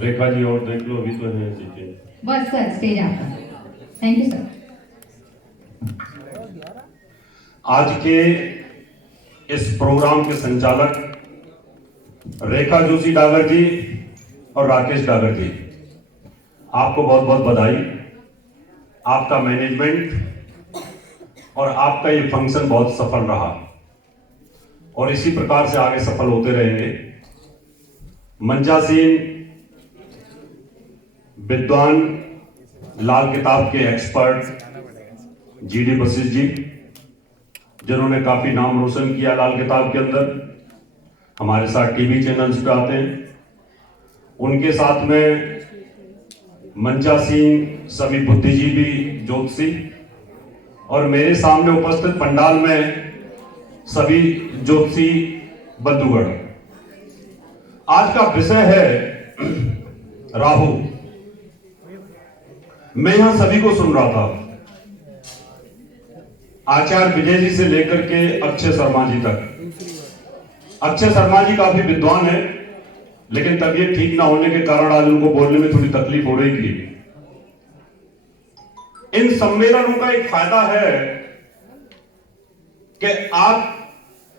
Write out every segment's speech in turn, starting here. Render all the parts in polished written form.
रेखा जी और देख लो, अभी तो है सीटें। बस सर, स्टेज आपका। Thank you sir. आज के इस प्रोग्राम के संचालक रेखा जोशी डागर जी और राकेश डागर जी, आपको बहुत बहुत बधाई। आपका मैनेजमेंट और आपका ये फंक्शन बहुत सफल रहा और इसी प्रकार से आगे सफल होते रहेंगे। मंचासीन विद्वान, लाल किताब के एक्सपर्ट जीडी वशिष्ठ जी, जिन्होंने काफी नाम रोशन किया लाल किताब के अंदर, हमारे साथ टीवी चैनल्स पे आते हैं। उनके साथ में मंचासीन सभी बुद्धिजीवी ज्योतिषी और मेरे सामने उपस्थित पंडाल में सभी ज्योतिषी बंधुगण। आज का विषय है राहु। मैं यहां सभी को सुन रहा था, आचार्य विजय जी से लेकर के अक्षय शर्मा जी तक। अक्षय शर्मा जी काफी विद्वान है, लेकिन तबीयत ठीक ना होने के कारण आज उनको बोलने में थोड़ी तकलीफ हो रही थी। इन सम्मेलनों का एक फायदा है कि आप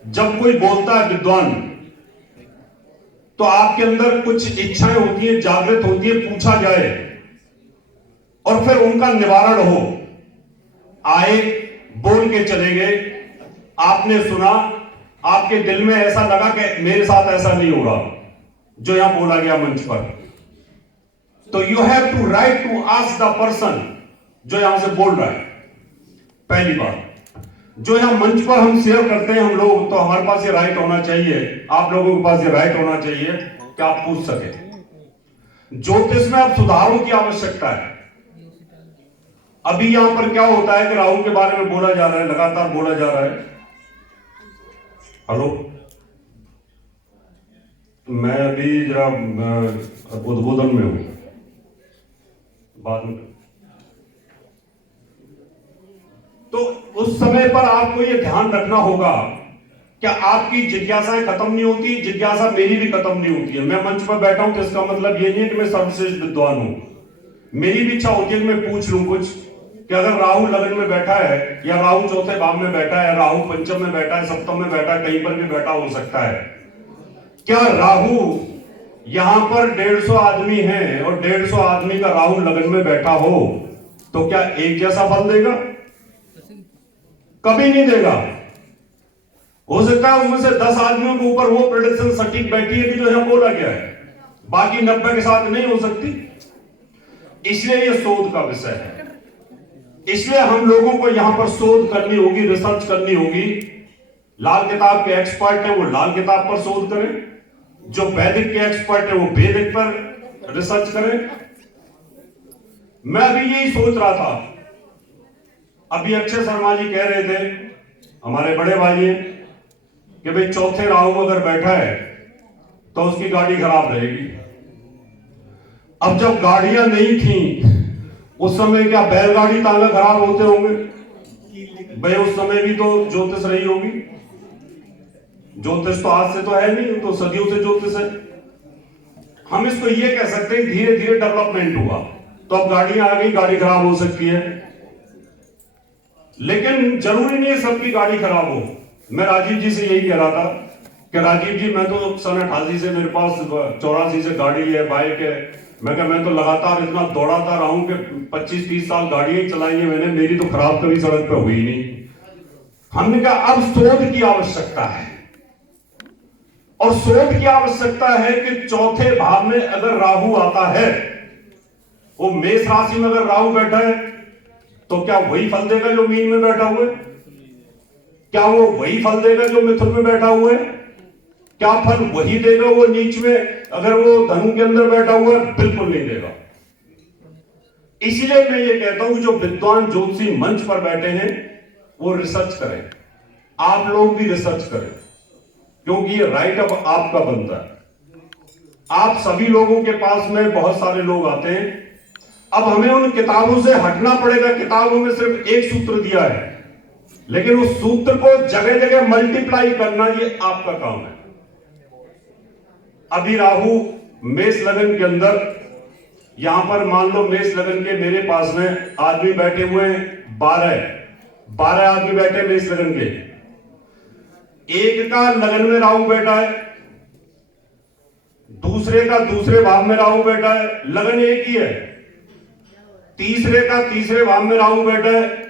जब कोई बोलता है विद्वान, तो आपके अंदर कुछ इच्छाएं होती है, जागृत होती है, पूछा जाए और फिर उनका निवारण हो। आए, बोल के चले गए, आपने सुना, आपके दिल में ऐसा लगा कि मेरे साथ ऐसा नहीं हो रहा जो यहां बोला गया मंच पर, तो you have to right to ask the person जो यहां से बोल रहा है। पहली बात, जो यहां मंच पर हम शेयर करते हैं हम लोग, तो हमारे पास ये राइट होना चाहिए, आप लोगों के पास ये राइट होना चाहिए कि आप पूछ सके। ज्योतिष में अब सुधारों की आवश्यकता है। अभी यहां पर क्या होता है कि राहु के बारे में बोला जा रहा है, लगातार बोला जा रहा है। हेलो, मैं अभी जरा उद्बोधन में हूं, बाद में। तो उस समय पर आपको यह ध्यान रखना होगा कि आपकी जिज्ञासाएं खत्म नहीं होती, जिज्ञासा मेरी भी खत्म नहीं होती है। मैं मंच पर बैठा हूं तो इसका मतलब ये नहीं है कि मैं सर्वश्रेष्ठ विद्वान हूं। मेरी भी इच्छा होती है कि मैं पूछ लूं कुछ, कि अगर राहु लगन में बैठा है, या राहु चौथे भाव में बैठा है, राहु पंचम में बैठा है, सप्तम में बैठा है, कहीं पर भी बैठा हो सकता है, क्या राहु यहां पर 150 आदमी हैं और 150 आदमी का राहु लगन में बैठा हो तो क्या एक जैसा फल देगा? कभी नहीं देगा। हो सकता है उसमें से 10 आदमियों के ऊपर वो प्रेडिक्शन सटीक बैठी है कि जो यहां बोला गया है, बाकी 90 के साथ नहीं हो सकती। इसलिए यह शोध का विषय है, इसलिए हम लोगों को यहां पर शोध करनी होगी, रिसर्च करनी होगी। लाल किताब के एक्सपर्ट हैं वो लाल किताब पर शोध करें, जो वैदिक के एक्सपर्ट है वो वैदिक पर रिसर्च करें। मैं अभी यही सोच रहा था, अभी अक्षय शर्मा जी कह रहे थे, हमारे बड़े भाई हैं, कि भाई चौथे राहु अगर बैठा है तो उसकी गाड़ी खराब रहेगी। अब जब गाड़ियां नहीं थी उस समय क्या बैलगाड़ी तांगा खराब होते होंगे? भाई उस समय भी तो ज्योतिष रही होगी। ज्योतिष तो आज से तो है नहीं, तो सदियों से ज्योतिष है। हम इसको ये कह सकते हैं धीरे धीरे डेवलपमेंट हुआ, तो अब गाड़ियां आ गई, गाड़ी खराब हो सकती है, लेकिन जरूरी नहीं है सबकी गाड़ी खराब हो। मैं राजीव जी से यही कह रहा था कि राजीव जी, मैं तो सन 88 से मेरे पास 84 से गाड़ी है, बाइक है। मैं तो लगातार इतना दौड़ाता रहा हूं कि 25-30 साल गाड़ियां चलाई हैं मैंने, मेरी तो खराब कभी सड़क पर हुई नहीं। हमने कहा अब शोध की आवश्यकता है, और शोध की आवश्यकता है कि चौथे भाव में अगर राहु आता है, वो मेष राशि में अगर राहु बैठा है, तो क्या वही फल देगा जो मीन में बैठा हुआ है? क्या वो वही फल देगा जो मिथुन में बैठा हुआ है? क्या फल वही देगा वो नीच में अगर वो धनु के अंदर बैठा हुआ है? बिल्कुल नहीं देगा। इसलिए मैं ये कहता हूं जो विद्वान ज्योतिषी मंच पर बैठे हैं वो रिसर्च करें, आप लोग भी रिसर्च करें, क्योंकि ये राइट अब आपका बनता है। आप सभी लोगों के पास में बहुत सारे लोग आते हैं, अब हमें उन किताबों से हटना पड़ेगा। किताबों में सिर्फ एक सूत्र दिया है, लेकिन उस सूत्र को जगह जगह मल्टीप्लाई करना ये आपका काम है। अभी राहु मेष लगन के अंदर यहां पर मान लो मेष लगन के मेरे पास में आदमी बैठे हुए हैं 12 आदमी बैठे मेष लगन के। एक का लगन में राहु बैठा है, दूसरे का दूसरे भाव में राहु बैठा है, लगन एक ही है। तीसरे का तीसरे भाव में राहु बैठा है,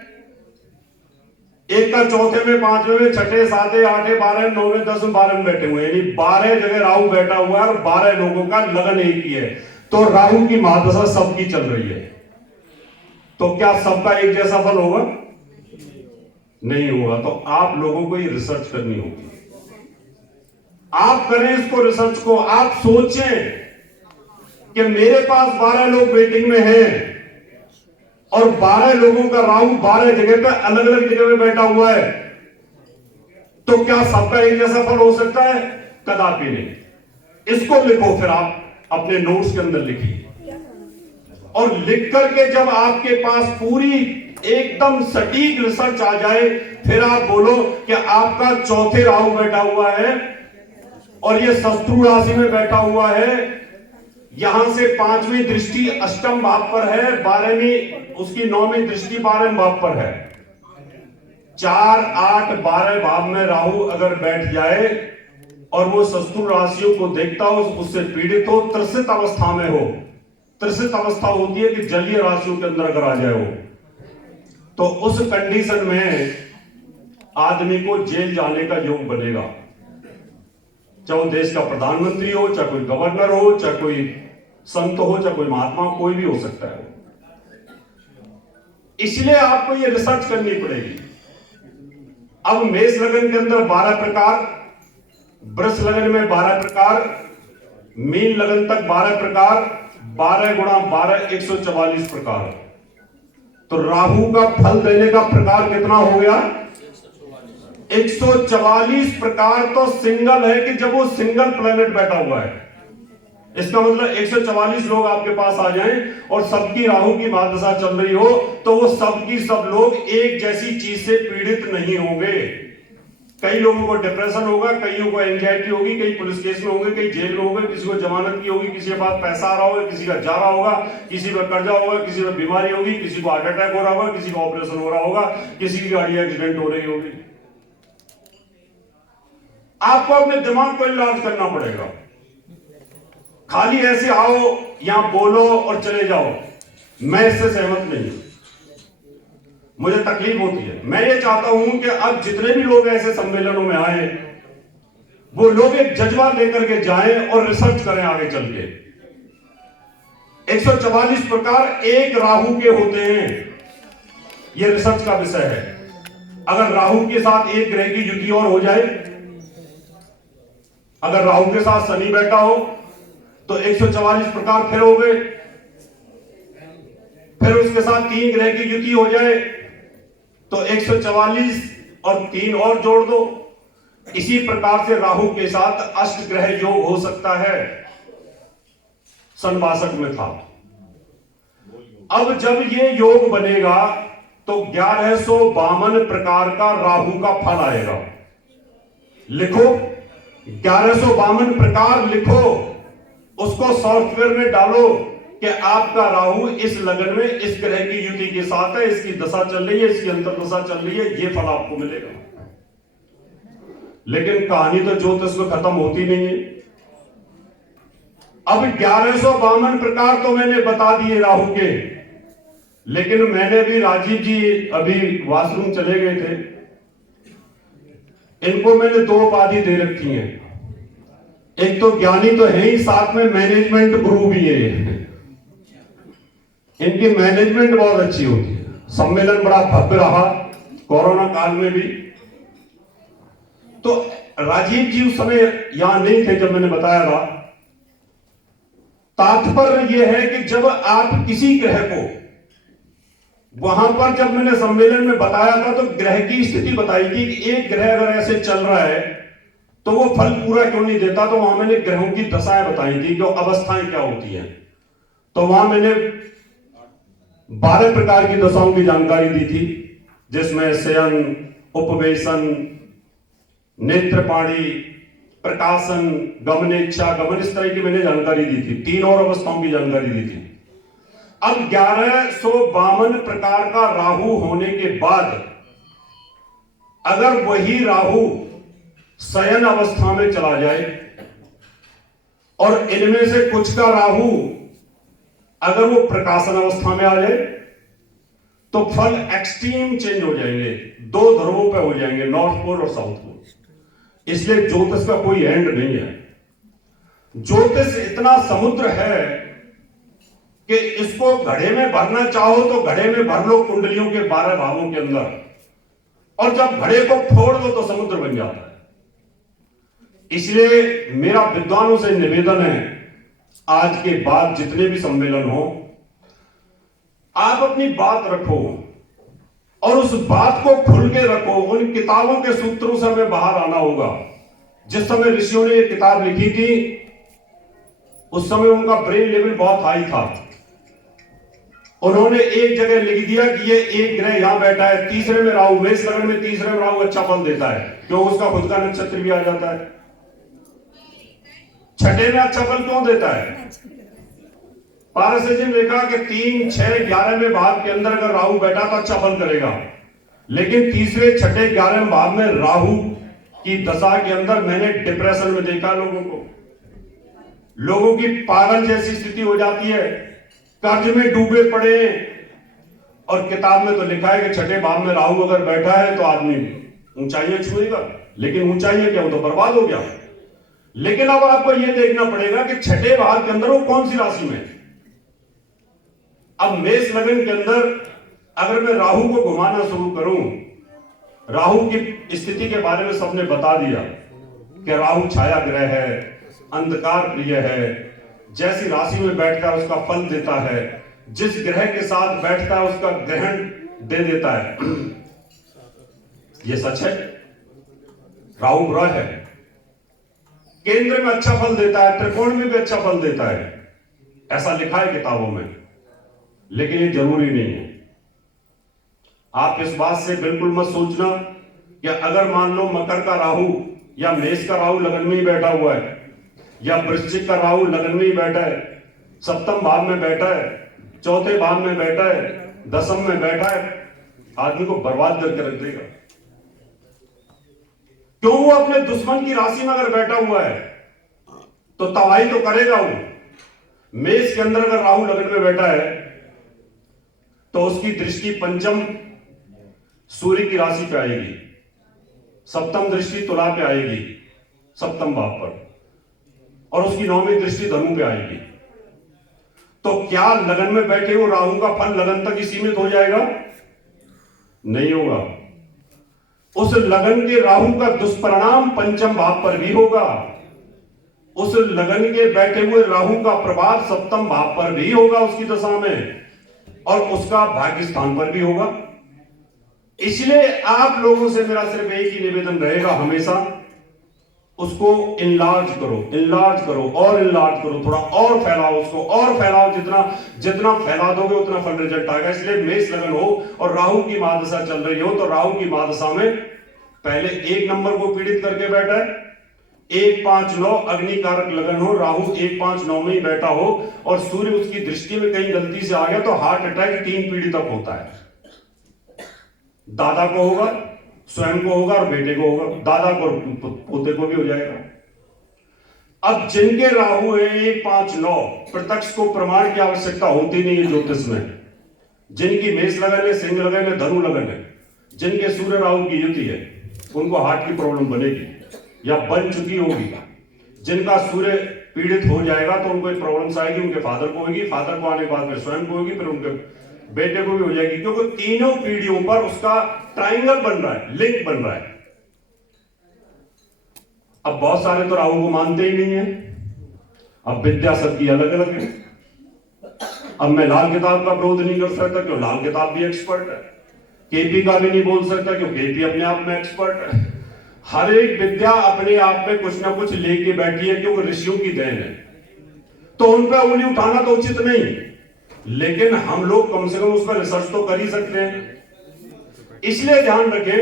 एक का चौथे में, पांचवें में, छठे, सातवें, आठवें, 12, 9वें, 10वें, 12 में बैठे हुए हैं। यानी 12 जगह राहु बैठा हुआ है और 12 लोगों का लगन एक ही है। तो राहु की महादशा सबकी चल रही है, तो क्या सबका एक जैसा फल होगा? नहीं होगा। तो आप लोगों को ये रिसर्च करनी होगी। आप करें इसको, रिसर्च को। आप सोचें कि मेरे पास 12 लोग वेटिंग में हैं और 12 लोगों का राहु 12 जगह पे अलग अलग जगह में बैठा हुआ है, तो क्या सबका एक जैसा फल हो सकता है? कदापि नहीं। इसको लिखो, फिर आप अपने नोट्स के अंदर लिखिए, और लिख करके जब आपके पास पूरी एकदम सटीक रिसर्च आ जाए, फिर आप बोलो कि आपका चौथे राहु बैठा हुआ है और ये शत्रु राशि में बैठा हुआ है। यहां से 5वीं दृष्टि अष्टम भाव पर है, 12वीं उसकी 9वीं दृष्टि 12वें भाव पर है। 4, 8, 12 भाव में राहु अगर बैठ जाए और वो शत्रु राशियों को देखता हो, उससे पीड़ित हो, त्रसित अवस्था में हो। त्रसित अवस्था होती है कि जलीय राशियों के अंदर अगर आ जाए हो, तो उस कंडीशन में आदमी को जेल जाने का योग बनेगा। चाहे वो देश का प्रधानमंत्री हो, चाहे कोई गवर्नर हो, चाहे कोई संत हो, चाहे कोई महात्मा, कोई भी हो सकता है। इसलिए आपको ये रिसर्च करनी पड़ेगी। अब मेष लगन के अंदर 12 प्रकार, वृष लगन में 12 प्रकार, मीन लगन तक 12 प्रकार, 12 गुणा 12 144 प्रकार। तो राहु का फल देने का प्रकार कितना हो गया? 144 प्रकार। तो सिंगल है कि जब वो सिंगल प्लेनेट बैठा हुआ है, इसका मतलब 144 लोग आपके पास आ जाएं और सबकी राहु की महादशा चल रही हो, तो वो सबकी सब लोग एक जैसी चीज से पीड़ित नहीं होंगे। कई लोगों को डिप्रेशन होगा, कईयों को एंजाइटी होगी, कई पुलिस केस में होंगे, कई जेल में होंगे, किसी को जमानत की होगी, किसी के पास पैसा आ रहा होगा, किसी का जा रहा होगा, किसी पर कर्जा होगा, किसी पर बीमारी होगी, किसी को हार्ट अटैक हो रहा होगा, किसी का ऑपरेशन हो रहा होगा, किसी की गाड़ी एक्सीडेंट हो रही होगी। आपको अपने दिमाग को इलाज करना पड़ेगा। खाली ऐसे आओ, यहां बोलो और चले जाओ, मैं इससे सहमत नहीं हूं। मुझे तकलीफ होती है। मैं ये चाहता हूं कि अब जितने भी लोग ऐसे सम्मेलनों में आए, वो लोग एक जज्बा लेकर के जाएं और रिसर्च करें आगे चल के। 144 प्रकार एक राहु के होते हैं, यह रिसर्च का विषय है। अगर राहु के साथ एक ग्रह की युति और हो जाए, अगर राहु के साथ शनि बैठा हो, तो 144 प्रकार फिर हो गए। फिर उसके साथ 3 ग्रह की युति हो जाए, तो 144 और 3 और जोड़ दो। इसी प्रकार से राहु के साथ अष्ट ग्रह योग हो सकता है। सन 62 में था। अब जब ये योग बनेगा तो 1152 प्रकार का राहु का फल आएगा। लिखो, 1152 प्रकार लिखो, उसको सॉफ्टवेयर में डालो कि आपका राहु इस लगन में इस ग्रह की युति के साथ है, इसकी दशा चल रही है, इसकी अंतर्दशा चल रही है, ये फल आपको मिलेगा। लेकिन कहानी तो ज्योतिष में खत्म होती नहीं है। अब 1152 प्रकार तो मैंने बता दिए राहु के, लेकिन मैंने भी, राजीव जी अभी वॉशरूम चले गए थे, इनको मैंने 2 उपाधि दे रखी हैं। एक तो ज्ञानी तो है ही, साथ में मैनेजमेंट गुरु भी है। इनकी मैनेजमेंट बहुत अच्छी होती है। सम्मेलन बड़ा भव्य रहा कोरोना काल में भी। तो राजीव जी उस समय यहां नहीं थे जब मैंने बताया था। तात्पर्य यह है कि जब आप किसी ग्रह को, वहां पर जब मैंने सम्मेलन में बताया था तो ग्रह की स्थिति बताई थी कि एक ग्रह अगर ऐसे चल रहा है तो वो फल पूरा क्यों नहीं देता, तो वहां मैंने ग्रहों की दशाएं बताई थी कि अवस्थाएं क्या होती हैं। तो वहां मैंने 12 प्रकार की दशाओं की जानकारी दी थी, जिसमें शयन, उपवेशन, नेत्रपाणी, प्रकाशन, गमनेच्छा, गमन, इस तरह की मैंने जानकारी दी थी। 3 और अवस्थाओं की जानकारी दी थी। अब 1152 प्रकार का राहु होने के बाद अगर वही राहु शयन अवस्था में चला जाए और इनमें से कुछ का राहु अगर वो प्रकाशन अवस्था में आ जाए तो फल एक्सट्रीम चेंज हो जाएंगे, 2 ध्रुवों पे हो जाएंगे, नॉर्थ पोल और साउथ पोल। इसलिए ज्योतिष का कोई एंड नहीं है। ज्योतिष इतना समुद्र है कि इसको घड़े में भरना चाहो तो घड़े में भर लो कुंडलियों के 12 भावों के अंदर, और जब घड़े को फोड़ दो तो समुद्र बन जाता है। इसलिए मेरा विद्वानों से निवेदन है, आज के बाद जितने भी सम्मेलन हो, आप अपनी बात रखो और उस बात को खुल के रखो। उन किताबों के सूत्रों से हमें बाहर आना होगा। जिस समय ऋषियों ने ये किताब लिखी थी उस समय उनका ब्रेन लेवल बहुत हाई था। उन्होंने एक जगह लिख दिया कि ये एक ग्रह यहां बैठा है, तीसरे में राहु, मेष लग्न में तीसरे में राहु अच्छा फल देता है, क्यों? उसका खुद का नक्षत्र भी आ जाता है। छठे में अच्छा फल क्यों देता है? पारस जी ने देखा कि 3, 6, 11 में भाव के अंदर अगर राहु बैठा तो अच्छा फल करेगा, लेकिन तीसरे, छठे, 11वें भाव में राहु की दशा के अंदर मैंने डिप्रेशन में देखा लोगों की पागल जैसी स्थिति हो जाती है, कर्ज में डूबे पड़े। और किताब में तो लिखा है कि छठे भाव में राहु अगर बैठा है तो आदमी ऊंचाइयां छुएगा, लेकिन ऊंचाइयां क्या, वो तो बर्बाद हो गया। लेकिन अब आपको यह देखना पड़ेगा कि छठे भाव के अंदर वो कौन सी राशि में। अब मेष लगन के अंदर अगर मैं राहु को घुमाना शुरू करूं, राहु की स्थिति के बारे में सबने बता दिया कि राहु छाया ग्रह है, अंधकार प्रिय है, जैसी राशि में बैठता है उसका फल देता है, जिस ग्रह के साथ बैठता है उसका ग्रहण दे देता है। यह सच है। राहु बुरा है, केंद्र में अच्छा फल देता है, त्रिकोण में भी अच्छा फल देता है, ऐसा लिखा है किताबों में, लेकिन ये जरूरी नहीं है। आप इस बात से बिल्कुल मत सोचना कि अगर मान लो मकर का राहु या मेष का राहु लगन में ही बैठा हुआ है, या वृश्चिक का राहु लगन में ही बैठा है, सप्तम भाव में बैठा है, चौथे भाव में बैठा है, दसम में बैठा है, आदमी को बर्बाद करके रख देगा। क्यों? वो अपने दुश्मन की राशि में अगर बैठा हुआ है तो तबाही तो करेगा वो। मेष के अंदर अगर राहु लगन में बैठा है तो उसकी दृष्टि पंचम सूर्य की राशि पे आएगी, सप्तम दृष्टि तुला पे आएगी, सप्तम भाव पर, और उसकी 9वीं दृष्टि धनु पे आएगी। तो क्या लगन में बैठे हो राहु का फल लगन तक ही सीमित हो जाएगा? नहीं होगा। उस लगन के राहु का दुष्परिणाम पंचम भाव पर भी होगा। उस लगन के बैठे हुए राहु का प्रभाव सप्तम भाव पर भी होगा उसकी दशा में, और उसका भाग्य स्थान पर भी होगा। इसलिए आप लोगों से मेरा सिर्फ एक ही निवेदन रहेगा, हमेशा उसको इनलार्ज करो, इनलार्ज करो और इनलार्ज करो, थोड़ा और फैलाओ उसको, और फैलाओ। जितना फैला दोगे उतना फल रिजल्ट आएगा। इसलिए मेष लगन हो और राहु की महादशा चल रही हो तो राहु की महादशा में पहले 1 नंबर को पीड़ित करके बैठा है, 1, 5, 9 अग्निकारक लगन हो, राहु 1, 5, 9 में ही बैठा हो और सूर्य उसकी दृष्टि में कहीं गलती से आ गया तो हार्ट अटैक 3 पीढ़ी तक होता है। दादा को होगा, स्वयं को होगा और बेटे को होगा, दादा को पोते को भी हो जाएगा। अब जिनके राहु है 1, 5, 9, प्रत्यक्ष को प्रमाण की आवश्यकता होती नहीं है ज्योतिष में। जिनकी मेष लगन है, सिंह लगन है, धनु लगन है, जिनके सूर्य राहु की युति है, उनको हार्ट की प्रॉब्लम बनेगी या बन चुकी होगी। जिनका सूर्य पीड़ित हो जाएगा तो उनको एक प्रॉब्लम आएगी, उनके फादर को होगी, फादर को आने के बाद फिर स्वयं को होगी, फिर उनके बेटे को भी हो जाएगी, क्योंकि तीनों पीढ़ियों पर उसका ट्रायंगल बन रहा है, लिंक बन रहा है। अब बहुत सारे तो राहु को मानते ही नहीं है। अब विद्या सबकी अलग अलग है। अब मैं लाल किताब का विरोध नहीं कर सकता क्यों लाल किताब भी एक्सपर्ट है, केपी का भी नहीं बोल सकता क्यों केपी अपने आप में एक्सपर्ट है। हर एक विद्या अपने आप में कुछ ना कुछ लेके बैठी है, क्योंकि ऋषियों की देन है, तो उन पर उंगली उठाना तो उचित नहीं, लेकिन हम लोग कम से कम उस पर रिसर्च तो कर ही सकते हैं। इसलिए ध्यान रखें,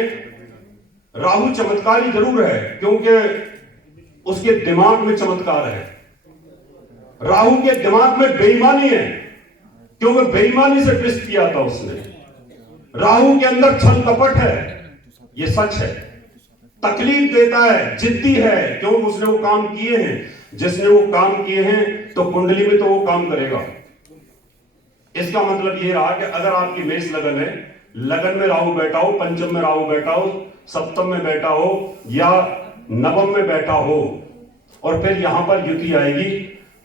राहु चमत्कारी जरूर है, क्योंकि उसके दिमाग में चमत्कार है। राहु के दिमाग में बेईमानी है, क्योंकि बेईमानी से ट्विस्ट किया था उसने। राहु के अंदर छल कपट है, ये सच है। तकलीफ देता है, जिद्दी है, क्योंकि उसने वो काम किए हैं। जिसने वो काम किए हैं तो कुंडली में तो वो काम करेगा। इसका मतलब ये रहा कि अगर आपकी मेष लगन है, लगन में राहु बैठा हो, पंचम में राहु बैठा हो, सप्तम में बैठा हो या नवम में बैठा हो और फिर यहां पर युति आएगी,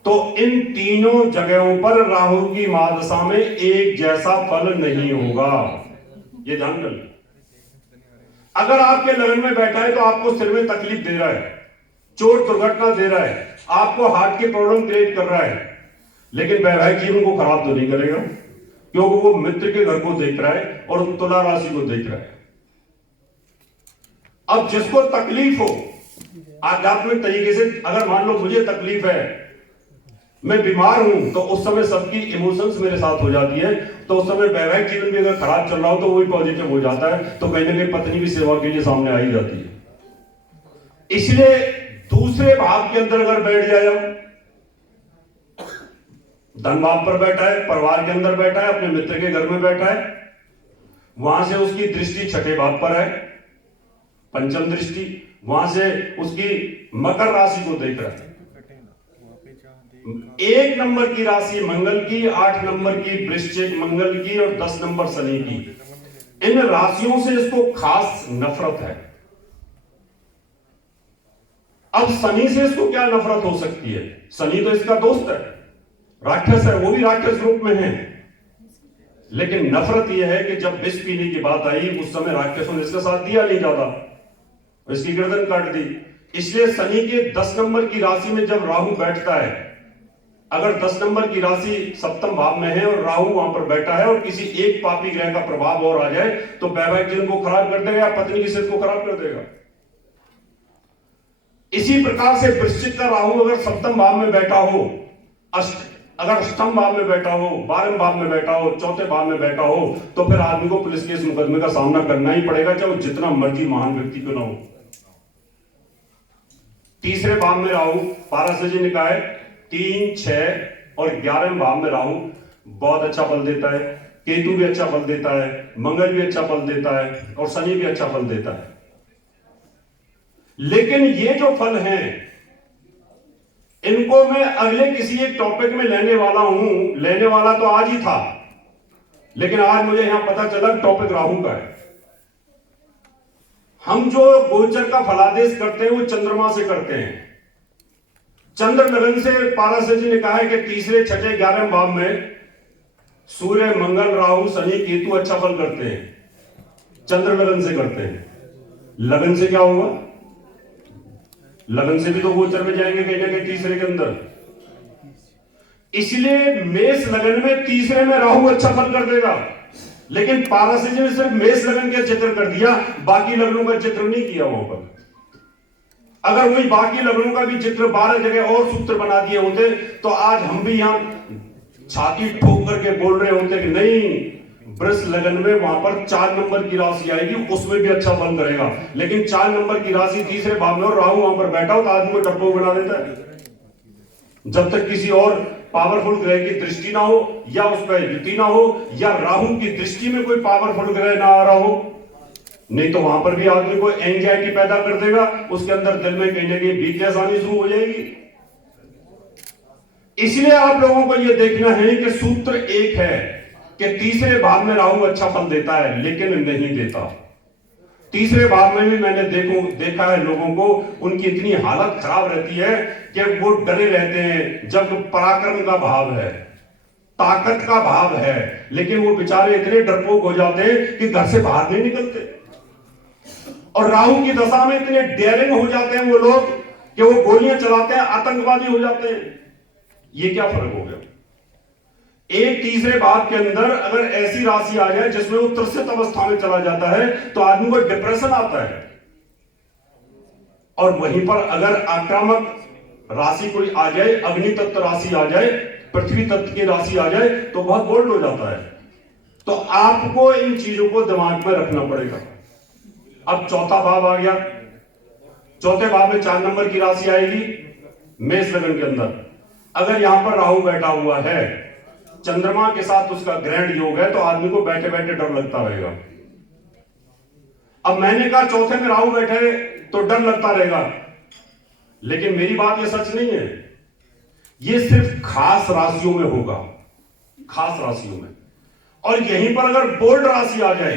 तो इन तीनों जगहों पर राहु की महादशा में एक जैसा फल नहीं होगा। ये ध्यान कर लो। अगर आपके लगन में बैठा है तो आपको सिर में तकलीफ दे रहा है, चोट दुर्घटना दे रहा है, आपको हार्ट की प्रॉब्लम क्रिएट कर रहा है, लेकिन वैवाहिक जीवन को खराब तो नहीं करेगा, क्योंकि वो मित्र के घर को देख रहा है और तुला राशि को देख रहा है। अब जिसको तकलीफ हो आध्यात्मिक तरीके से, अगर मान लो मुझे तकलीफ है, मैं बीमार हूं, तो उस समय सबकी इमोशंस मेरे साथ हो जाती है, तो उस समय वैवाहिक जीवन भी अगर खराब चल रहा हो तो वही पॉजिटिव हो जाता है, तो कहीं ना कहीं पत्नी की सेवा के लिए सामने आ ही जाती है। इसलिए दूसरे भाव के अंदर अगर बैठ जाए, धन भाव पर बैठा है, परिवार के अंदर बैठा है, अपने मित्र के घर में बैठा है, वहां से उसकी दृष्टि छठे भाव पर है, पंचम दृष्टि, वहां से उसकी मकर राशि को देख रहा है। 1 नंबर की राशि मंगल की, 8 नंबर की वृश्चिक मंगल की और 10 नंबर शनि की। इन राशियों से इसको खास नफरत है। अब शनि से इसको क्या नफरत हो सकती है? शनि तो इसका दोस्त है, राक्षस है, वो भी राक्षस रूप में है, लेकिन नफरत यह है कि जब विष पीने की बात आई उस समय राक्षसों ने इसका साथ दिया नहीं ज्यादा, इसकी गर्दन काट दी। इसलिए शनि के 10 नंबर की राशि में जब राहु बैठता है, अगर 10 नंबर की राशि सप्तम भाव में है और राहु वहां पर बैठा है और किसी एक पापी ग्रह का प्रभाव और आ जाए तो वैवाहिक जीवन को खराब कर देगा, पत्नी की सेहत को खराब कर देगा। इसी प्रकार से वृश्चिक का राहु अगर सप्तम भाव में बैठा हो, अगर अष्टम भाव में बैठा हो, 12वें भाव में बैठा हो, चौथे भाव में बैठा हो, तो फिर आदमी को पुलिस केस मुकदमे का सामना करना ही पड़ेगा, चाहे वो जितना मर्जी महान व्यक्ति क्यों ना हो। तीसरे भाव में राहु पारसजी निकाय 3, 6 और 11वें भाव में राहु बहुत अच्छा फल देता है, केतु भी अच्छा फल देता है, मंगल भी अच्छा फल देता है और शनि भी अच्छा फल देता है। लेकिन ये जो फल हैं, इनको मैं अगले किसी एक टॉपिक में लेने वाला हूं, लेने वाला तो आज ही था, लेकिन आज मुझे यहां पता चला टॉपिक राहु का है। हम जो गोचर का फलादेश करते हैं वो चंद्रमा से करते हैं। चंद्र लगन से पारस जी ने कहा है कि तीसरे, छठे, 11वें भाव में सूर्य, मंगल, राहु, शनि, केतु अच्छा फल करते हैं, चंद्र लगन से करते हैं। लगन से क्या होगा? लगन से भी तो गोचर में जाएंगे कहीं ना कहीं तीसरे के अंदर। इसलिए मेष लगन में तीसरे में राहु अच्छा फल कर देगा, लेकिन पारस जी ने सिर्फ मेष लगन का जिक्र कर दिया, बाकी लगनों का जिक्र नहीं किया वहां पर। अगर वही बाकी लगनों का भी जिक्र 12 जगह और सूत्र बना दिए होते तो आज हम भी यहां छाती ठोक करके बोल रहे होते कि नहीं, वृष लगन में वहां पर 4 नंबर की राशि आएगी, उसमें भी अच्छा फल करेगा। लेकिन 4 नंबर की राशि तीसरे भाव में और राहु वहां पर बैठा हो तो आदमी को डरपोक बना देता है। जब तक किसी और पावरफुल ग्रह की दृष्टि ना हो या उस पर युति ना हो या राहु की दृष्टि में कोई पावरफुल ग्रह ना आ रहा हो, नहीं तो वहां पर भी आदमी को एंजाइटी पैदा कर देगा, उसके अंदर दिल में कहीं ना कहीं वीकनेस आनी शुरू हो जाएगी। इसलिए आप लोगों को यह देखना है कि सूत्र एक है कि तीसरे भाव में राहु अच्छा फल देता है, लेकिन नहीं देता। तीसरे भाव में भी मैंने देखा है लोगों को, उनकी इतनी हालत खराब रहती है कि वो डरे रहते हैं। जब पराक्रम का भाव है, ताकत का भाव है, लेकिन वो बेचारे इतने डरपोक हो जाते हैं कि घर से बाहर नहीं निकलते। और राहु की दशा में इतने डेयरिंग हो जाते हैं वो लोग कि वो गोलियां चलाते हैं, आतंकवादी हो जाते हैं। ये क्या फर्क हो गया? एक तीसरे भाव के अंदर अगर ऐसी राशि आ जाए जिसमें वो त्रसित अवस्था में चला जाता है तो आदमी को डिप्रेशन आता है। और वहीं पर अगर आक्रामक राशि कोई आ जाए, अग्नि तत्व राशि आ जाए, पृथ्वी तत्व की राशि आ जाए तो बहुत बोल्ड हो जाता है। तो आपको इन चीजों को दिमाग में रखना पड़ेगा। अब चौथा भाव आ गया, चौथे भाव में 4 नंबर की राशि आएगी मेष लगन के अंदर। अगर यहां पर राहु बैठा हुआ है, चंद्रमा के साथ उसका ग्रहण योग है, तो आदमी को बैठे बैठे डर लगता रहेगा। अब मैंने कहा चौथे में राहु बैठे तो डर लगता रहेगा, लेकिन मेरी बात ये सच नहीं है। ये सिर्फ खास राशियों में होगा, खास राशियों में। और यहीं पर अगर बोल्ड राशि आ जाए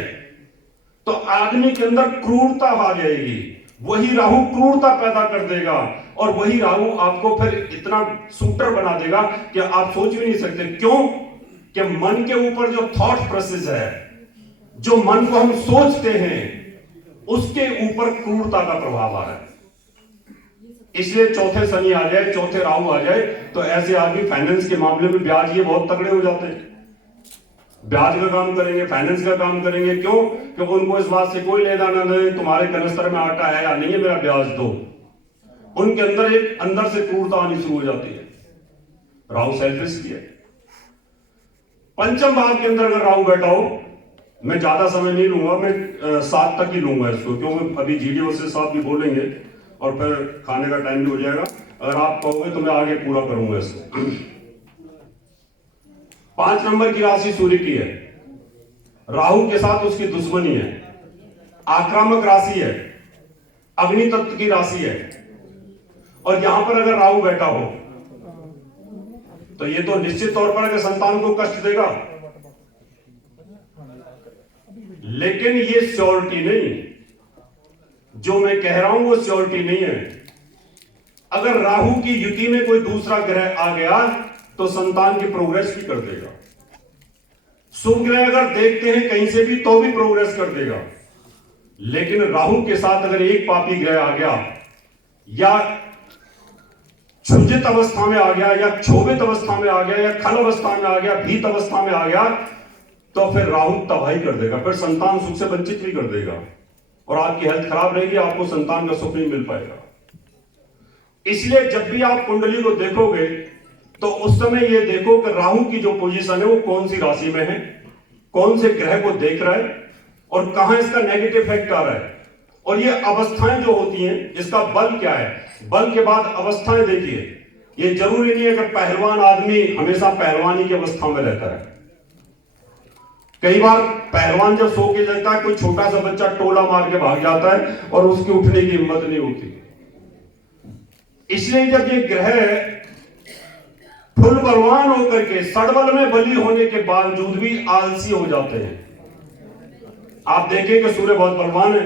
तो आदमी के अंदर क्रूरता आ जाएगी। वही राहु क्रूरता पैदा कर देगा और वही राहु आपको फिर इतना शूटर बना देगा कि आप सोच भी नहीं सकते। क्यों? कि मन के ऊपर जो थॉट प्रोसेस है, जो मन को हम सोचते हैं, उसके ऊपर क्रूरता का प्रभाव आ रहा है। इसलिए चौथे शनि आ जाए, चौथे राहु आ जाए, तो ऐसे आदमी फाइनेंस के मामले में ब्याज ये बहुत तगड़े हो जाते हैं। ब्याज का काम करेंगे, फाइनेंस का काम करेंगे। क्यों? क्योंकि उनको इस बात से कोई लेना नहीं तुम्हारे कनस्तर में आटा है या नहीं है, मेरा ब्याज दो। उनके अंदर एक अंदर से क्रूरता आनी शुरू हो जाती है। राहु सेल्फिश है। पंचम भाव के अंदर अगर राहु बैठा हो, मैं ज्यादा समय नहीं लूंगा, मैं 7 तक ही लूंगा इसको, क्योंकि अभी जीडीओ से साहब भी बोलेंगे और फिर खाने का टाइम भी हो जाएगा। अगर आप कहोगे तो मैं आगे पूरा करूंगा इसको। 5 नंबर की राशि सूर्य की है, राहु के साथ उसकी दुश्मनी है, आक्रामक राशि है, अग्नि तत्व की राशि है। और यहां पर अगर राहु बैठा हो तो ये तो निश्चित तौर पर अगर संतान को कष्ट देगा, लेकिन ये श्योरिटी नहीं, जो मैं कह रहा हूं वो श्योरिटी नहीं है। अगर राहु की युति में कोई दूसरा ग्रह आ गया तो संतान की प्रोग्रेस भी कर देगा। शुभ ग्रह अगर देखते हैं कहीं से भी तो भी प्रोग्रेस कर देगा। लेकिन राहु के साथ अगर एक पापी ग्रह आ गया, या क्षुजित अवस्था में आ गया, या क्षोभित अवस्था में आ गया, या खल अवस्था में आ गया, भीत अवस्था में आ गया, तो फिर राहु तबाही कर देगा, फिर संतान सुख से वंचित भी कर देगा और आपकी हेल्थ खराब रहेगी, आपको संतान का सुख नहीं मिल पाएगा। इसलिए जब भी आप कुंडली को देखोगे तो उस समय यह देखो कि राहु की जो पोजीशन है वो कौन सी राशि में है, कौन से ग्रह को देख रहा है और कहां इसका नेगेटिव इफेक्ट आ रहा है। और ये अवस्थाएं जो होती हैं, इसका बल क्या है, बल के बाद अवस्थाएं देखिए। ये जरूरी नहीं है कि पहलवान आदमी हमेशा पहलवानी की अवस्था में रहता है। कई बार पहलवान जब सो के लगता है, कोई छोटा सा बच्चा टोला मार के भाग जाता है और उसकी उठने की हिम्मत नहीं होती। इसलिए जब ये ग्रह फुल बलवान होकर के सड़बल में बली होने के बावजूद भी आलसी हो जाते हैं। आप देखें कि सूर्य बहुत बलवान है,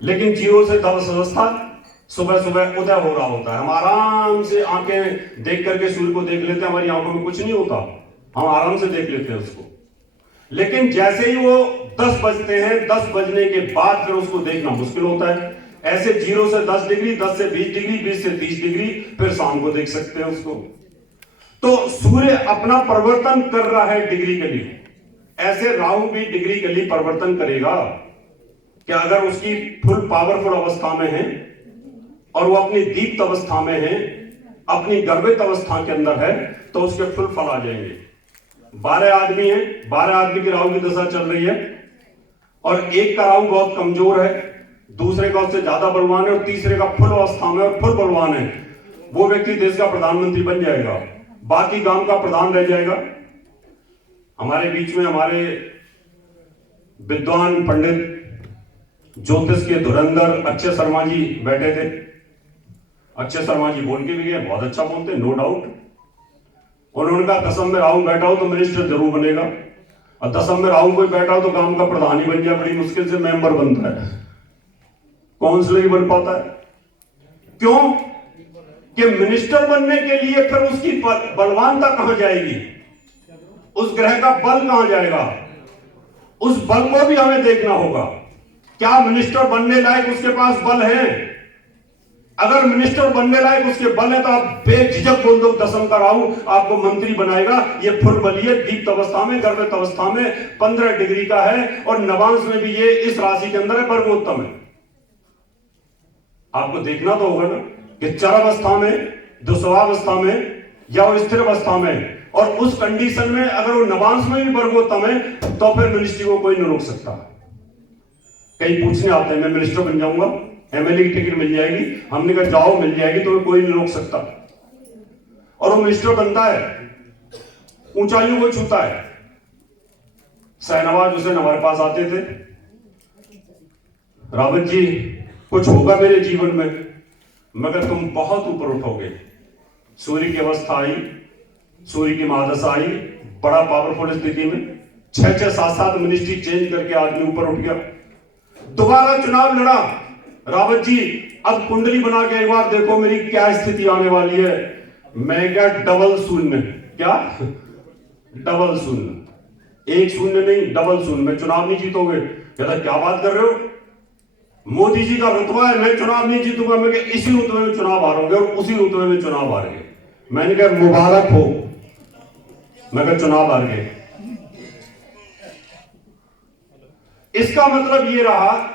लेकिन 0 से 10 अवस्था सुबह सुबह उदय हो रहा होता है। हम आराम से आंखें देख करके सूर्य को देख लेते हैं, हमारी आंखों में कुछ नहीं होता, हम आराम से देख लेते हैं उसको। लेकिन जैसे ही वो 10 बजते हैं, 10 बजने के बाद फिर उसको देखना मुश्किल होता है। ऐसे 0 से 10 डिग्री, 10 से 20 डिग्री, 20 से 30 डिग्री, फिर शाम को देख सकते हैं उसको। तो सूर्य अपना परिवर्तन कर रहा है डिग्री के लिए, ऐसे राहु भी डिग्री के लिए परिवर्तन करेगा कि अगर उसकी फुल पावरफुल अवस्था में है और वो अपनी दीप्त अवस्था में है, अपनी गर्भित अवस्था के अंदर है, तो उसके फुल फल आ जाएंगे। 12 आदमी हैं, 12 आदमी की राहु की दशा चल रही है और एक का राहु बहुत कमजोर है, दूसरे का उससे ज्यादा बलवान है और तीसरे का फुल अवस्था में और फुल बलवान है। वो व्यक्ति देश का प्रधानमंत्री बन जाएगा, बाकी गांव का प्रधान रह जाएगा। हमारे बीच में हमारे विद्वान पंडित ज्योतिष के धुरंधर अक्षय शर्मा जी बैठे थे। अक्षय शर्मा जी बोल के भी गए, बहुत अच्छा बोलते, नो डाउट। उन्होंने कहा 10 में राहु बैठा हो तो मिनिस्टर जरूर बनेगा, और 10 में राहु कोई बैठा हो तो गांव का प्रधान ही बन जाए, बड़ी मुश्किल से मेंबर बनता है, काउंसिलर ही बन पाता है। क्यों? कि मिनिस्टर बनने के लिए फिर उसकी बलवानता कहां जाएगी, उस ग्रह का बल कहां जाएगा, उस बल को भी हमें देखना होगा। क्या मिनिस्टर बनने लायक उसके पास बल है? अगर मिनिस्टर बनने लायक उसके बल है तो आप बेझिझक बोल दो 10 का राहु आपको मंत्री बनाएगा। ये फुल बली है, दीप्त अवस्था में, गर्भित अवस्था में, 15 डिग्री का है और नवांश में भी ये इस राशि के अंदर है, वर्गोत्तम है। आपको देखना तो होगा ना कि चर अवस्था में, दुस्वावस्था में या वो स्थिर अवस्था में, और उस कंडीशन में अगर वो नवांश में भी वर्गोत्तम है तो फिर मिनिस्ट्री को कोई नहीं रोक सकता। कई पूछने आते हैं मैं मिनिस्टर बन जाऊंगा, एमएलए की टिकट मिल जाएगी। हमने कहा जाओ, मिल जाएगी, तुम्हें कोई नहीं रोक सकता। और वो मिनिस्टर बनता है, ऊंचाइयों को छूता है। शाहनवाज हुसैन हमारे पास आते थे, रावत जी कुछ होगा मेरे जीवन में, मगर तुम बहुत ऊपर उठोगे। सूर्य की अवस्था आई, सूर्य की महादशा आई, बड़ा पावरफुल स्थिति में 6-6, 7-7 मिनिस्ट्री चेंज करके आदमी ऊपर उठ गया। दोबारा चुनाव लड़ा रावत जी, अब कुंडली बना के एक बार देखो मेरी क्या स्थिति आने वाली है। मैं क्या डबल शून्य, क्या डबल शून्य, 1-0 नहीं, डबल शून्य, मैं चुनाव नहीं जीतोगे। कहता क्या बात कर रहे हो, मोदी जी का रुतबा है, मैं चुनाव नहीं जीतूंगा। मैं कहा इसी रुतबे में चुनाव हारोगे और उसी रुतबे में चुनाव हार गए। मैंने कहा मुबारक हो, मैं कहा चुनाव हार गए। इसका मतलब ये रहा,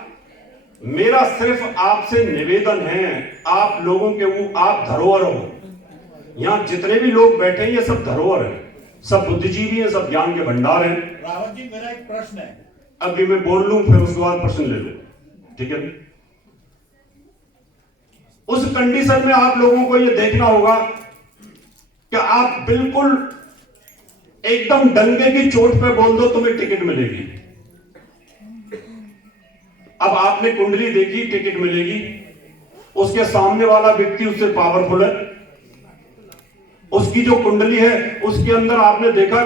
मेरा सिर्फ आपसे निवेदन है, आप लोगों के वो आप धरोहर हो। यहां जितने भी लोग बैठे हैं ये सब धरोहर है, सब बुद्धिजीवी हैं, सब ज्ञान के भंडार हैं। रावत जी मेरा एक प्रश्न है, अभी मैं बोल लूं फिर उसके बाद प्रश्न ले लो, ठीक है। उस कंडीशन में आप लोगों को यह देखना होगा कि आप बिल्कुल एकदम डंके की चोट पे बोल दो तुम्हें टिकट मिलेगी। अब आपने कुंडली देखी, टिकट मिलेगी, उसके सामने वाला व्यक्ति उससे पावरफुल है, उसकी जो कुंडली है उसके अंदर आपने देखा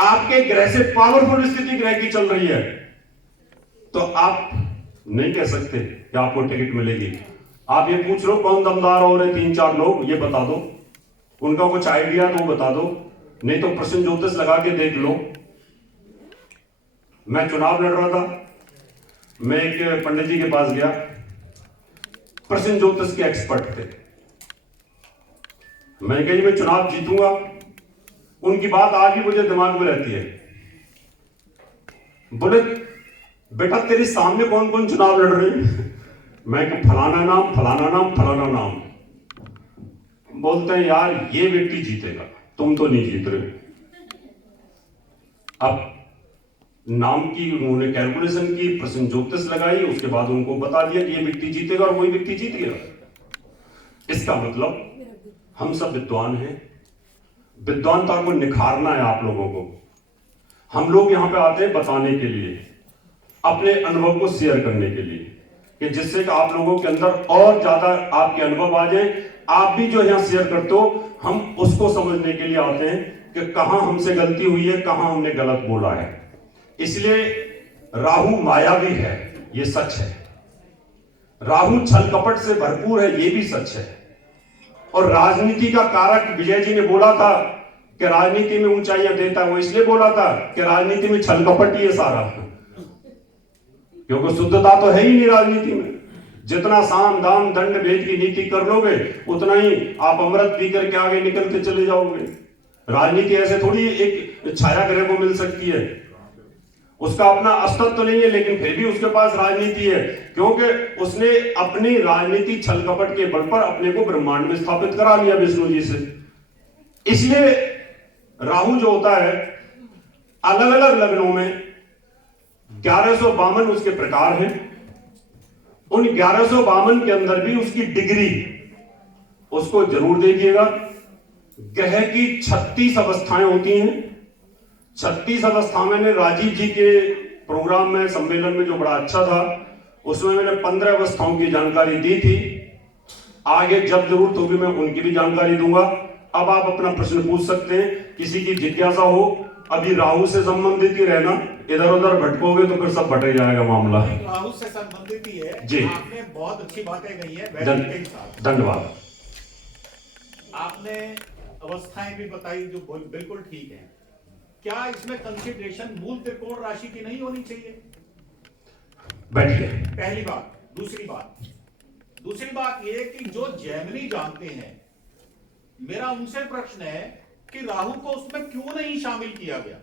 आपके ग्रह से पावरफुल स्थिति ग्रह की चल रही है, तो आप नहीं कह सकते कि आपको टिकट मिलेगी। आप ये पूछ लो कौन दमदार हो रहे 3-4 लोग, ये बता दो, उनका कुछ आइडिया तो बता दो, नहीं तो प्रश्न ज्योतिष लगा के देख लो। मैं चुनाव लड़ रहा था, मैं एक पंडित जी के पास गया, प्रश्न ज्योतिष के एक्सपर्ट थे। मैंने कहा जी मैं चुनाव जीतूंगा, उनकी बात आज भी मुझे दिमाग में रहती है। बोले बेटा तेरे सामने कौन कौन चुनाव लड़ रहे हैं? मैं कहा फलाना नाम, फलाना नाम, फलाना नाम। बोलते हैं यार ये व्यक्ति जीतेगा, तुम तो नहीं जीत रहे। अब नाम की उन्होंने कैलकुलेशन की, प्रश्न ज्योतिष लगाई, उसके बाद उनको बता दिया कि ये व्यक्ति जीतेगा और वही व्यक्ति जीत गया। इसका मतलब हम सब विद्वान हैं, विद्वानता को निखारना है आप लोगों को। हम लोग यहां पे आते हैं बताने के लिए, अपने अनुभव को शेयर करने के लिए, कि जिससे कि आप लोगों के अंदर और ज्यादा आपके अनुभव आ जाए। आप भी जो यहां शेयर करते हो, हम उसको समझने के लिए आते हैं कि कहां हमसे गलती हुई है, कहां हमने गलत बोला है। इसलिए राहु मायावी है, ये सच है। राहु छल कपट से भरपूर है, ये भी सच है। और राजनीति का कारक विजय जी ने बोला था कि राजनीति में ऊंचाइयां देता है, वो इसलिए बोला था कि राजनीति में छल कपट ही है सारा, क्योंकि शुद्धता तो है ही नहीं राजनीति में। जितना साम दाम दंड भेद की नीति कर लोगे उतना ही आप अमृत पी करके आगे निकलते चले जाओगे। राजनीति ऐसे थोड़ी एक छाया ग्रह को मिल सकती है, उसका अपना अस्तित्व तो नहीं है, लेकिन फिर भी उसके पास राजनीति है, क्योंकि उसने अपनी राजनीति छल कपट के बल पर अपने को ब्रह्मांड में स्थापित करा लिया विष्णु जी से। इसलिए राहु जो होता है अलग अलग लग्नों में 1152 उसके प्रकार हैं। उन 1152 के अंदर भी उसकी डिग्री उसको जरूर देखिएगा। ग्रह की 36 अवस्थाएं होती हैं। 36 अवस्था में राजीव जी के प्रोग्राम में, सम्मेलन में जो बड़ा अच्छा था, उसमें मैंने 15 अवस्थाओं की जानकारी दी थी। आगे जब जरूरत होगी मैं उनकी भी जानकारी दूंगा। अब आप अपना प्रश्न पूछ सकते हैं, किसी की जिज्ञासा हो। अभी राहु से संबंधित ही रहना, इधर उधर भटकोगे तो फिर सब भटक जाएगा मामला। राहु से संबंधित ही है जी। आपने बहुत अच्छी बातें कही है, धन्यवाद। आपने अवस्थाएं भी बताई जो बिल्कुल ठीक है। क्या इसमें कंसिडरेशन मूल त्रिकोण राशि की नहीं होनी चाहिए? बैठिए। पहली बात। दूसरी बात यह कि जो जैमिनी जानते हैं, मेरा उनसे प्रश्न है कि राहु को उसमें क्यों नहीं शामिल किया गया?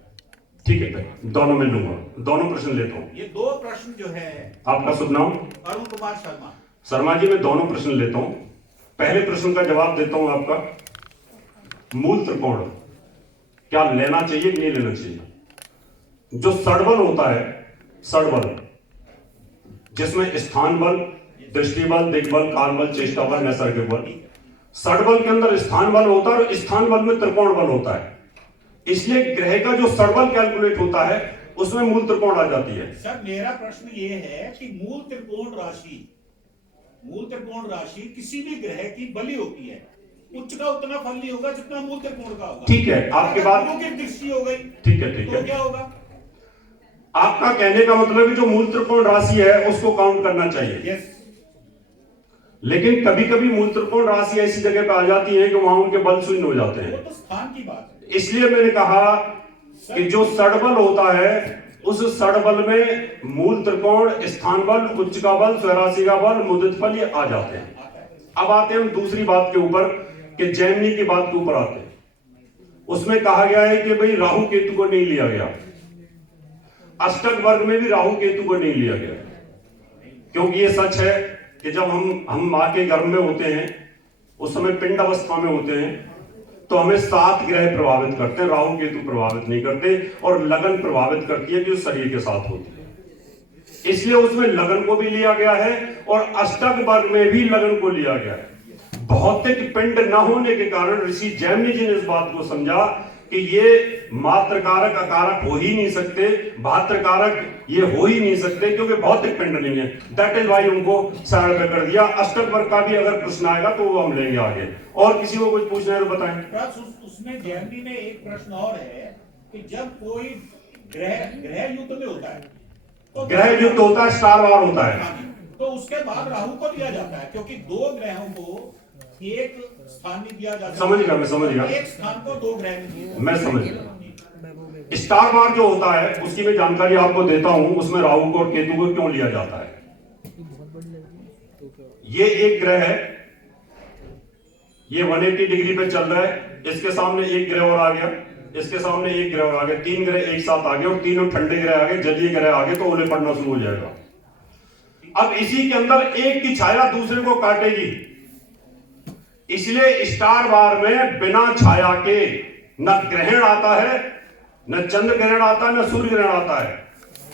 ठीक है भाई, दोनों में लूंगा, दोनों प्रश्न लेता हूं। ये दो प्रश्न जो है। आपका शुभ नाम? अरुण कुमार शर्मा। शर्मा जी, मैं दोनों प्रश्न लेता हूं। पहले प्रश्न का जवाब देता हूं आपका। मूल त्रिकोण क्या लेना चाहिए कि नहीं लेना चाहिए? जो षडबल होता है, षडबल जिसमें स्थान बल, दृष्टि बल, दिग्बल, काल बल, चेष्टा बल, नैसर्गिक बल। षड बल के अंदर स्थान बल होता है और स्थान बल में त्रिकोण बल होता है। इसलिए ग्रह का जो षड बल कैलकुलेट होता है उसमें मूल त्रिकोण आ जाती है। सर मेरा प्रश्न ये है कि मूल त्रिकोण राशि किसी भी ग्रह की बली होती है, उच्च का उतना फल नहीं होगा जितना मूल त्रिकोण का होगा। ठीक है, आपकी बात गुरु की दृष्टि हो गई, ठीक है, ठीक तो है। क्या होगा? आपका कहने का मतलब है जो मूल त्रिकोण राशि है उसको काउंट करना चाहिए। यस। लेकिन कभी कभी मूल त्रिकोण राशि ऐसी जगह पे आ जाती है कि वहां उनके बल शून्य हो जाते वो हैं। तो स्थान की बात है। इसलिए मैंने कहा कि जो षडबल होता है उस षडबल में मूल त्रिकोण, स्थान बल, उच्च का बल, स्वराशि का बल, मुदित फल ये आ जाते हैं। अब आते हैं हम दूसरी बात के ऊपर कि जैमिनी की बात के ऊपर आते हैं। उसमें कहा गया है कि भाई राहु केतु को नहीं लिया गया, अष्टक वर्ग में भी राहु केतु को नहीं लिया गया, क्योंकि ये सच है कि जब हम मां के गर्भ में होते हैं उस समय पिंड अवस्था में होते हैं तो हमें 7 ग्रह प्रभावित करते हैं, राहु केतु प्रभावित नहीं करते, और लगन प्रभावित करती है जो शरीर के साथ होती है। इसलिए उसमें लगन को भी लिया गया है और अष्टक वर्ग में भी लगन को लिया गया है। भौतिक पिंड न होने के कारण ऋषि जैमिनी जी ने इस बात को समझा कि ये मात्र कारक अकारक हो ही नहीं सकते, भात्र कारक ये हो ही नहीं सकते, क्योंकि भौतिक पिंड नहीं है। दैट इज वाई उनको साइड पे कर दिया। अष्टक वर्ग का भी अगर प्रश्न आएगा तो वो हम लेंगे आगे। और किसी को कुछ पूछना है तो बताएं। उसमें जैमिनी ने एक प्रश्न और है कि जब कोई ग्रह युद्ध में होता है तो ग्रह युद्ध होता है, स्टार वार होता है, तो उसके बाद राहु को लिया जाता है, क्योंकि 2 ग्रहों को एक स्थान नहीं दिया जाता। समझ गया, मैं समझ गया। एक स्थान को 2 ग्रह नहीं दिए, मैं समझ गया। स्टार वार जो होता है उसकी मैं जानकारी आपको देता हूं, उसमें राहु को और केतु को क्यों लिया जाता है। ये एक ग्रह है, ये 180 डिग्री पे चल रहा है, इसके सामने एक ग्रह और आ गया, इसके सामने एक ग्रह और आ गया, 3 ग्रह एक साथ आ गए और तीनों ठंडे ग्रह आ गए, जलीय ग्रह आ गए, तो ओले पड़ना शुरू हो जाएगा। अब इसी के अंदर एक की छाया दूसरे को काटेगी, इसलिए स्टार वार में बिना छाया के न ग्रहण आता है, न चंद्र ग्रहण आता है, न सूर्य ग्रहण आता है,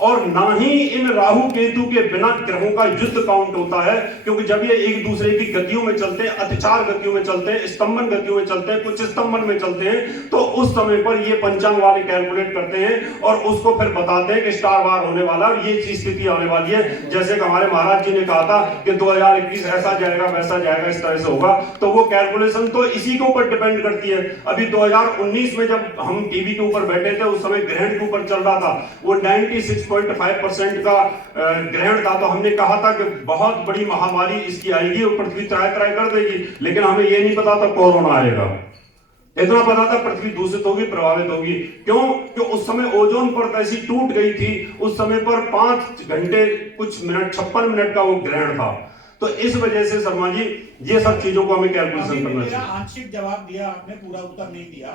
और ना ही इन राहु केतु के बिना ग्रहों का युद्ध काउंट होता है, क्योंकि जब ये एक दूसरे की गतियों में चलते हैं, अतिचार गतियों में चलते हैं, स्तंभन गतियों में चलते हैं, कुछ स्तंभन में चलते हैं, तो उस समय पर ये पंचांग वाले कैलकुलेट करते हैं और उसको फिर बताते हैं कि स्टार वार होने वाला और ये स्थिति आने वाली है। जैसे कि हमारे महाराज जी ने कहा था कि 2021 ऐसा जाएगा, वैसा जाएगा, इस तरह से होगा, तो वो कैलकुलेशन तो इसी के ऊपर डिपेंड करती है। अभी 2019 में जब हम टीवी के ऊपर बैठे थे उस समय ग्रहण के ऊपर चल रहा था, वो 96.5% का ग्रहण था, तो हमने कहा था कि बहुत बड़ी महामारी इसकी आएगी और पृथ्वी त्राय कर देगी, लेकिन हमें यह नहीं पता था कोरोना आएगा। इतना पता था पृथ्वी दूषित होगी, प्रभावित होगी। क्यों? कि उस समय ओजोन परत ऐसी टूट गई थी, उस समय पर 5 घंटे कुछ मिनट 56 मिनट का वो ग्रहण था। तो इस वजह से शर्मा जी ये सब चीजों को हमें कैलकुलेशन करना चाहिए। आंशिक जवाब दिया आपने, पूरा उत्तर नहीं दिया।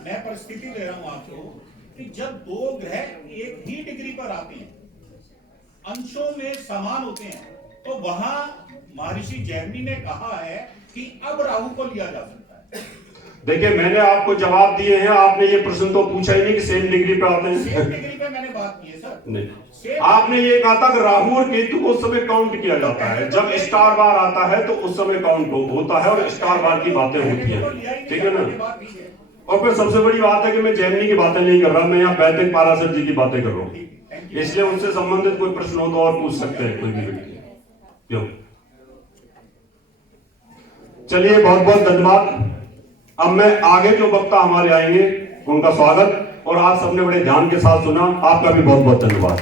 मैं परिस्थिति दे रहा हूं आपको कि जब 2 ग्रह एक ही डिग्री पर आते हैं, अंशों में समान होते हैं, तो वहां महर्षि जैमिनी ने कहा है कि अब राहु को लिया जा सकता है। देखिए मैंने आपको जवाब दिए हैं, आपने ये प्रश्न तो पूछा ही नहीं कि सेम डिग्री पे आते हैं। सेम डिग्री पे मैंने बात की है सर। नहीं, आपने ये कहा था कि राहु और केतु को उस समय काउंट किया जाता है, जब स्टार वार आता है तो उस समय काउंट होता है और स्टार वार की बातें होती हैं, ठीक है ना। और फिर सबसे बड़ी बात है कि मैं जैमिनी की बातें नहीं कर रहा, मैं यहाँ वैदिक पाराशर जी की बातें कर रहा हूँ, इसलिए उनसे संबंधित कोई प्रश्न हो तो और पूछ सकते हैं कोई भी व्यक्ति। क्यों? चलिए बहुत बहुत धन्यवाद। अब मैं आगे जो वक्ता हमारे आएंगे उनका स्वागत, और आप सबने बड़े ध्यान के साथ सुना, आपका भी बहुत बहुत धन्यवाद।